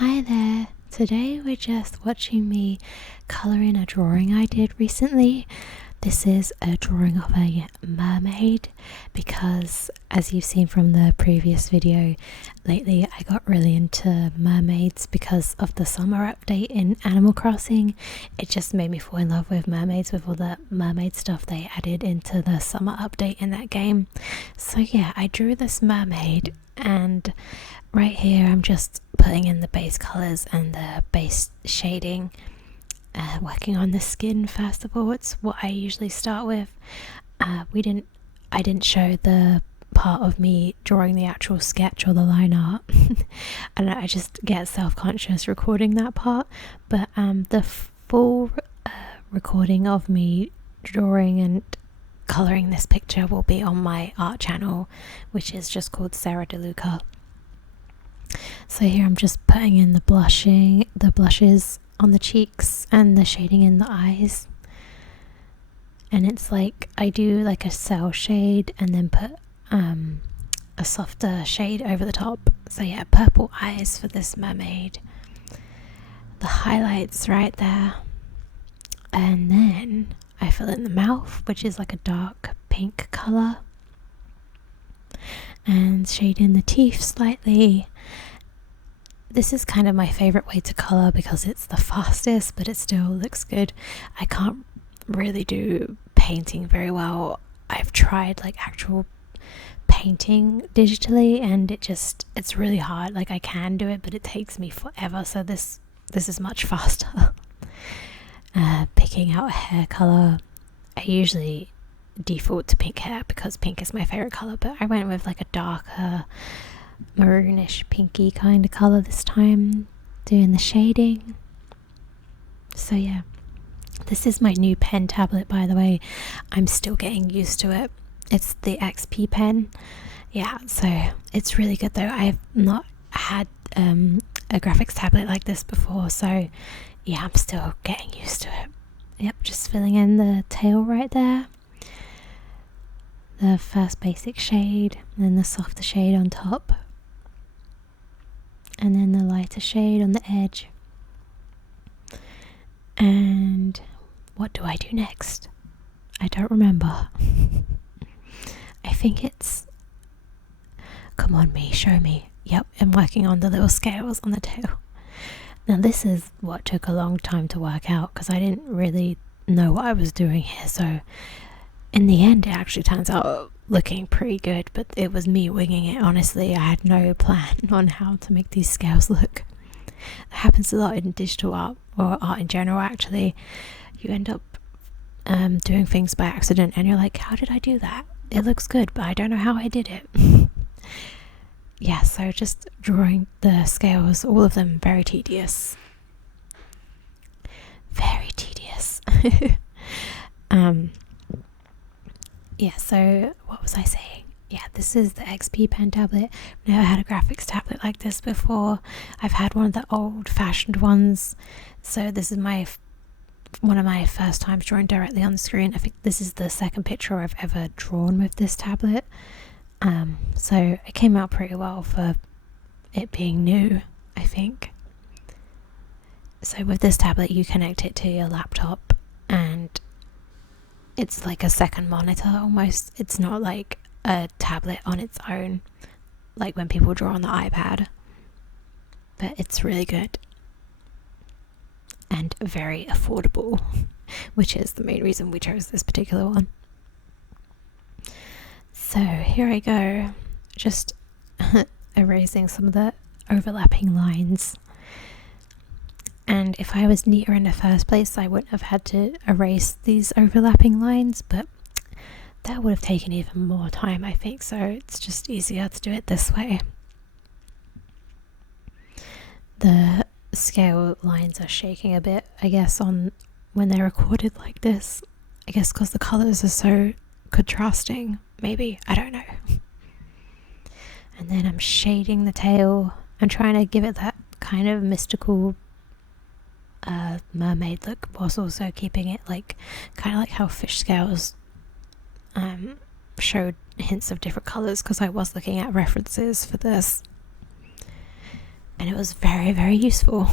Hi there. Today we're just watching me colour in a drawing I did recently. This is a drawing of a mermaid because, as you've seen from the previous video, lately I got really into mermaids because of the summer update in Animal Crossing. It just made me fall in love with mermaids with all the mermaid stuff they added into the summer update in that game. So yeah, I drew this mermaid, and right here I'm just putting in the base colours and the base shading. Working on the skin first of all. It's what I usually start with. I didn't show the part of me drawing the actual sketch or the line art. And I just get self-conscious recording that part, but the full recording of me drawing and colouring this picture will be on my art channel, which is just called Sarah DeLuca. So here I'm just putting in the blushes on the cheeks and the shading in the eyes, and it's like I do like a cell shade and then put a softer shade over the top. So yeah, purple eyes for this mermaid, the highlights right there, and then I fill in the mouth, which is like a dark pink colour, and shade in the teeth slightly. This is kind of my favourite way to colour because it's the fastest, but it still looks good. I can't really do painting very well. I've tried like actual painting digitally, and it's really hard. Like I can do it, but it takes me forever. So this is much faster. Picking out a hair colour, I usually default to pink hair because pink is my favourite colour, but I went with like a darker maroonish pinky kind of colour this time, doing the shading. So yeah, this is my new pen tablet, by the way. I'm still getting used to it. It's the XP pen. Yeah, so it's really good though. I've not had a graphics tablet like this before, so yeah, I'm still getting used to it. Yep, just filling in the tail right there, the first basic shade, and then the softer shade on top, and then the lighter shade on the edge. And what do I do next? I don't remember. I think it's, come on me, show me. Yep, I'm working on the little scales on the tail. Now this is what took a long time to work out because I didn't really know what I was doing here, so in the end it actually turns out looking pretty good, but it was me winging it. Honestly, I had no plan on how to make these scales look. That happens a lot in digital art, or art in general actually. You end up doing things by accident and you're like, how did I do that? It looks good, but I don't know how I did it. Yeah, so just drawing the scales, all of them very tedious. Very tedious. Yeah, so what was I saying? Yeah, this is the XP pen tablet. I've never had a graphics tablet like this before. I've had one of the old-fashioned ones. So this is one of my first times drawing directly on the screen. I think this is the second picture I've ever drawn with this tablet. So it came out pretty well for it being new, I think. So with this tablet you connect it to your laptop and it's like a second monitor almost. It's not like a tablet on its own like when people draw on the iPad, but it's really good and very affordable, which is the main reason we chose this particular one. So here I go, just erasing some of the overlapping lines. And if I was neater in the first place, I wouldn't have had to erase these overlapping lines, but that would have taken even more time, I think, so it's just easier to do it this way. The scale lines are shaking a bit, I guess, on when they're recorded like this. I guess because the colours are so contrasting, maybe, I don't know. And then I'm shading the tail and trying to give it that kind of mystical mermaid look, whilst also keeping it like kind of like how fish scales showed hints of different colours, because I was looking at references for this. and it was very, very useful.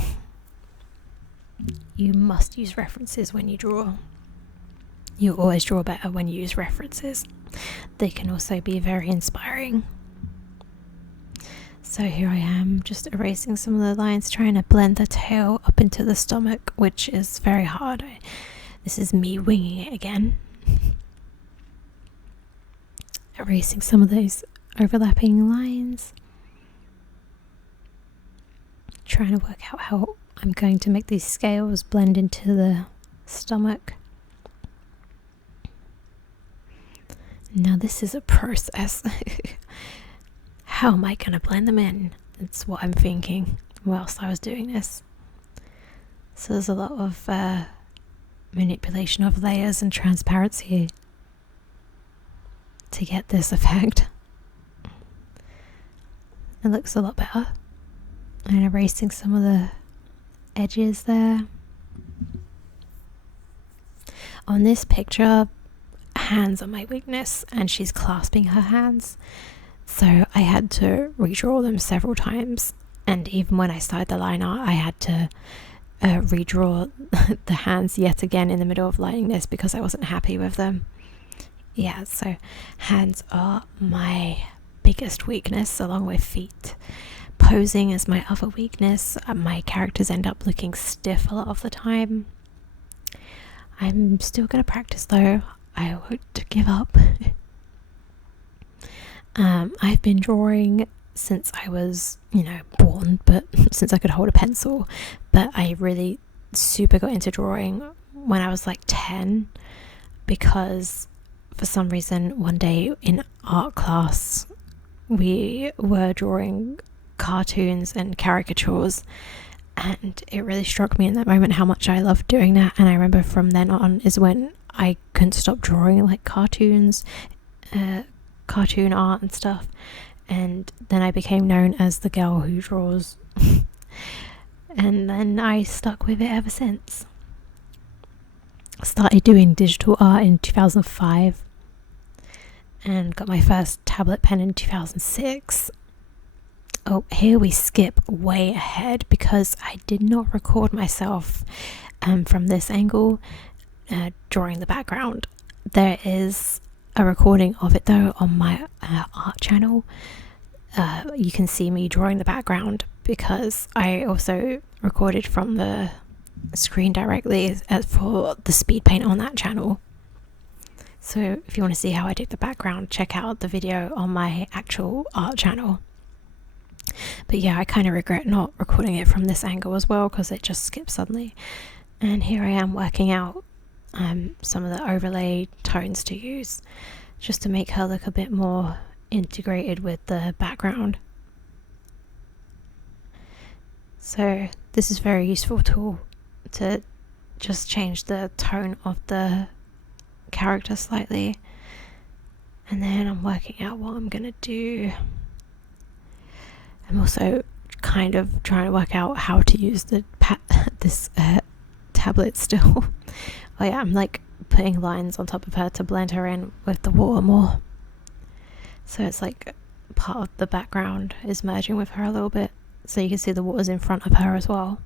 You must use references when you draw. You always draw better when you use references. They can also be very inspiring. So here I am, just erasing some of the lines, trying to blend the tail up into the stomach, which is very hard. This is me winging it again. Erasing some of those overlapping lines. Trying to work out how I'm going to make these scales blend into the stomach. Now this is a process. How am I going to blend them in? That's what I'm thinking whilst I was doing this. So there's a lot of manipulation of layers and transparency to get this effect. It looks a lot better. And erasing some of the edges there. On this picture, hands are my weakness, and she's clasping her hands. So I had to redraw them several times, and even when I started the line art, I had to redraw the hands yet again in the middle of lining this because I wasn't happy with them. Yeah, so hands are my biggest weakness, along with feet. Posing is my other weakness. My characters end up looking stiff a lot of the time. I'm still going to practice though. I won't give up. I've been drawing since I was, born, but since I could hold a pencil. But I really super got into drawing when I was like 10, because for some reason one day in art class we were drawing cartoons and caricatures, and it really struck me in that moment how much I loved doing that. And I remember from then on is when I couldn't stop drawing like cartoons, cartoon art and stuff, and then I became known as the girl who draws. And then I stuck with it ever since. Started doing digital art in 2005 and got my first tablet pen in 2006. Oh, here we skip way ahead because I did not record myself from this angle drawing the background. There is a recording of it though on my art channel. You can see me drawing the background because I also recorded from the screen directly for the speed paint on that channel. So if you want to see how I did the background, check out the video on my actual art channel. But yeah, I kind of regret not recording it from this angle as well because it just skipped suddenly. And here I am working out some of the overlay tones to use just to make her look a bit more integrated with the background. So this is a very useful tool to just change the tone of the character slightly. And then I'm working out what I'm gonna do. I'm also kind of trying to work out how to use the this tablet still. Oh yeah, I'm like putting lines on top of her to blend her in with the water more. So it's like part of the background is merging with her a little bit, so you can see the water's in front of her as well.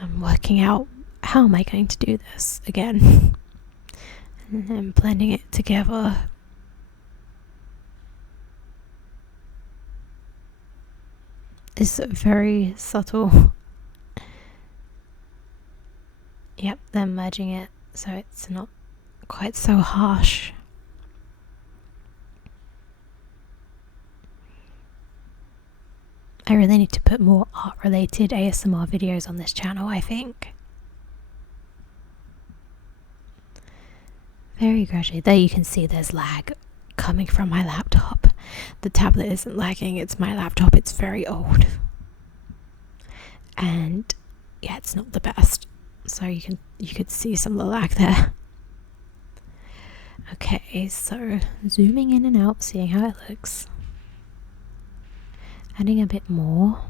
I'm working out how am I going to do this again, and then blending it together. It's very subtle. Yep, then merging it so it's not quite so harsh. I really need to put more art related ASMR videos on this channel, I think. Very gradually. There you can see there's lag coming from my laptop. The tablet isn't lagging, it's my laptop. It's very old. And yeah, it's not the best. So you could see some of the lag there. Okay, so zooming in and out, seeing how it looks. Adding a bit more.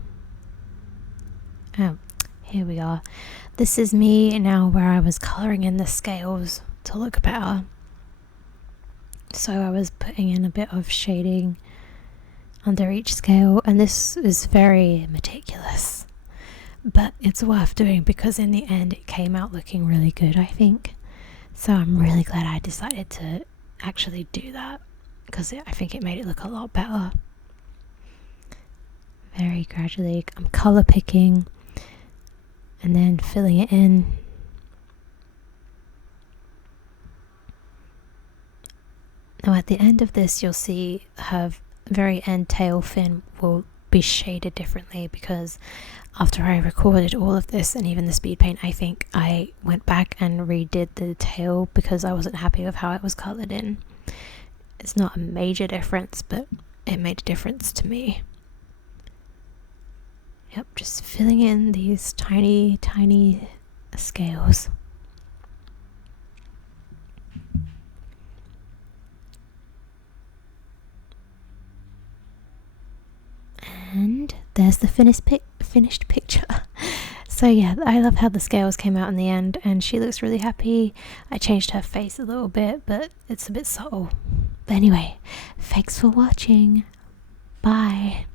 Oh, here we are. This is me now where I was colouring in the scales to look better. So I was putting in a bit of shading under each scale, and this is very meticulous, but it's worth doing because in the end it came out looking really good, I think. So I'm really glad I decided to actually do that because I think it made it look a lot better. Very gradually I'm colour picking and then filling it in. Now at the end of this you'll see her very end tail fin will be shaded differently because after I recorded all of this and even the speed paint, I think I went back and redid the tail because I wasn't happy with how it was coloured in. It's not a major difference, but it made a difference to me. Yep, just filling in these tiny scales. And there's the finished picture. So yeah, I love how the scales came out in the end and she looks really happy. I changed her face a little bit, but it's a bit subtle. But anyway, thanks for watching. Bye.